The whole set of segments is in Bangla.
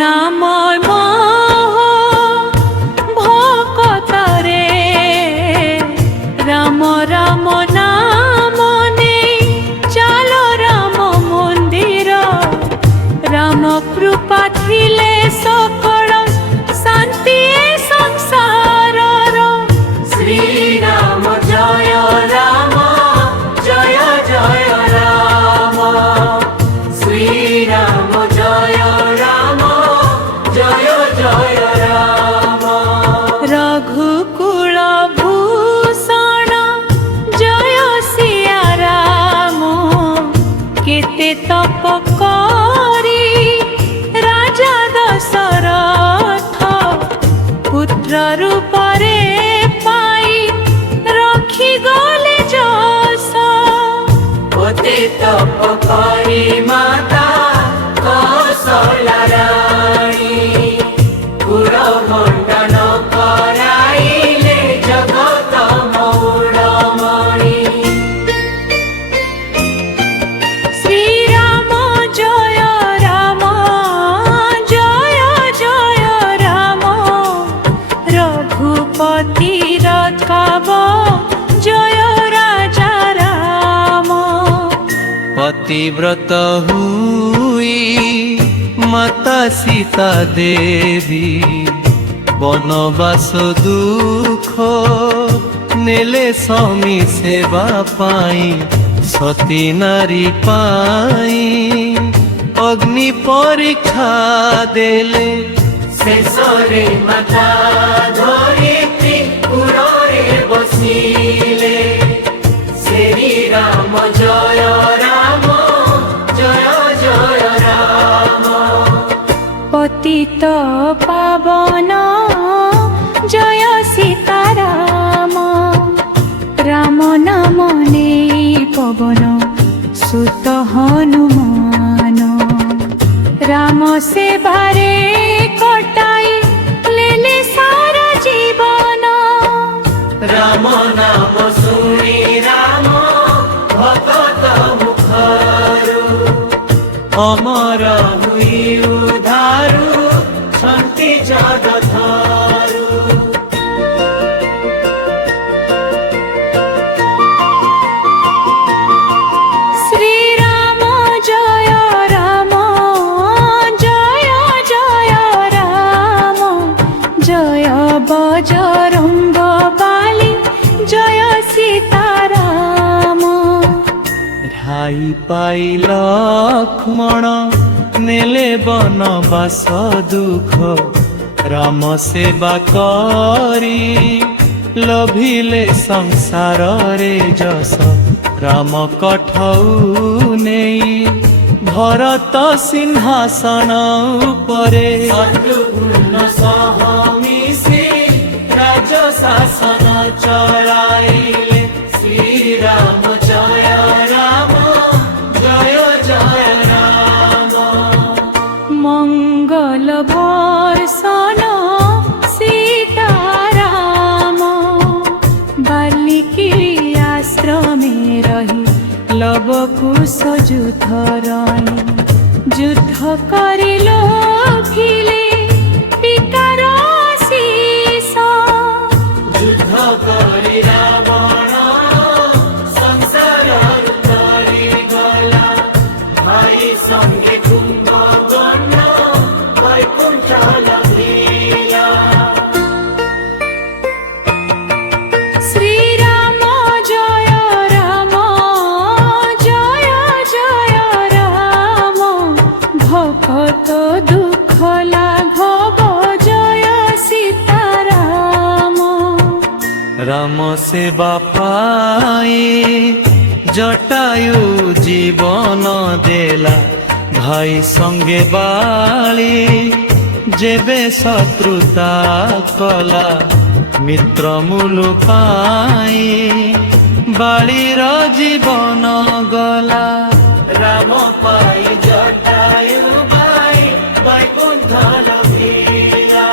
নাময় মহ ভকতরে রাম রাম নাম নেই চালো রাম মন্দির রাম কৃপা থিলে সকল শান্তি সংসারর শ্রীরাম জয় রাম জয় জয় রাম শ্রীরাম জয় রাম জয় জয় রাম রঘুকুল ভূষণ জয় সিয়া রাম কেতে তপ করি রাজা দশরথ পুত্র রূপরে পাই রখি গলে যশ অতি তপ করি মাতা কৌশলা রানী পুর মণ্ডন কৰাইলে জগত মৌড়মণি শ্রীরাম জয় রাম জয় জয় রাম রঘুপতি রক্ষাব জয় রাজা রাম पतिव्रत हुई माता सीता देवी बनवास दुख नेले स्वामी सेवा पाई सती नारी पाई अग्नि परीक्षा देले शेषरे माता धरित्री पुरे बसिले श्रीराम जय राम जय जय राम पतित पावन जय सीताराम राम नाम नेई पवन सुत हनुमान राम सेवारे कटाई लेले सारा जीवन राम नाम सुनी राम भगत मुखरु अमर हुई उधारु छंती जगधारु श्रीराम जय राम जय जय राम जय बजरंग बाली जय सीताराम ठाई पाई लक्ष्मण नेले बनवास दुख राम सेवा करी लभिले संसार रे जस राम कठौ नेई भरत सिंहासन उपरे शत्रुघ्न सह मिसी राज शासन चलाइले श्रीराम जय राम जय जय राम मंगल भर्षण सीताराम बाल्मीकि आश्रमे रही लव कुश युद्ध रही युद्ध करि लोभिले पितार शीश युद्ध करि रावण संसार तरि गला भाई संगे कुंभकर्ण वैकुंठ लभिला श्रीराम जय राम जय जय राम भक्त दुख लाघव जय सीताराम राम सेवा पाई जटायु जीवन देला भाई संगे बाली जेबे शत्रुता कला मित्र मूल पाई बालीर जीवन गला राम पाई जटायु भाई वैकुंठ लभिला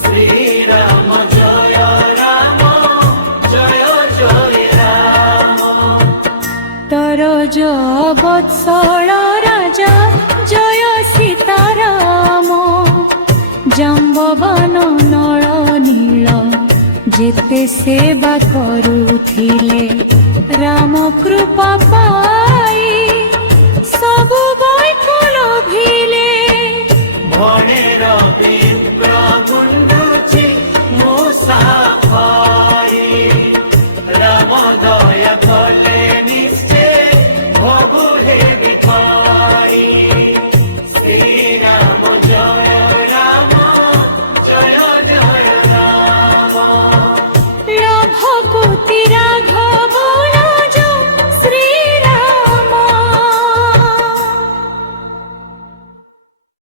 श्रीराम जय राम जय जय राम तर वत्सल राजा जय सीताराम। ପବନ ନଳ ନୀଳ ଯେତେ ସେବା କରୁଥିଲେ ରାମ କୃପା ପାଇ ସବୁ ବୈକୁଣ୍ଠ ଲୋଭିଲେ ଭଣେର ବି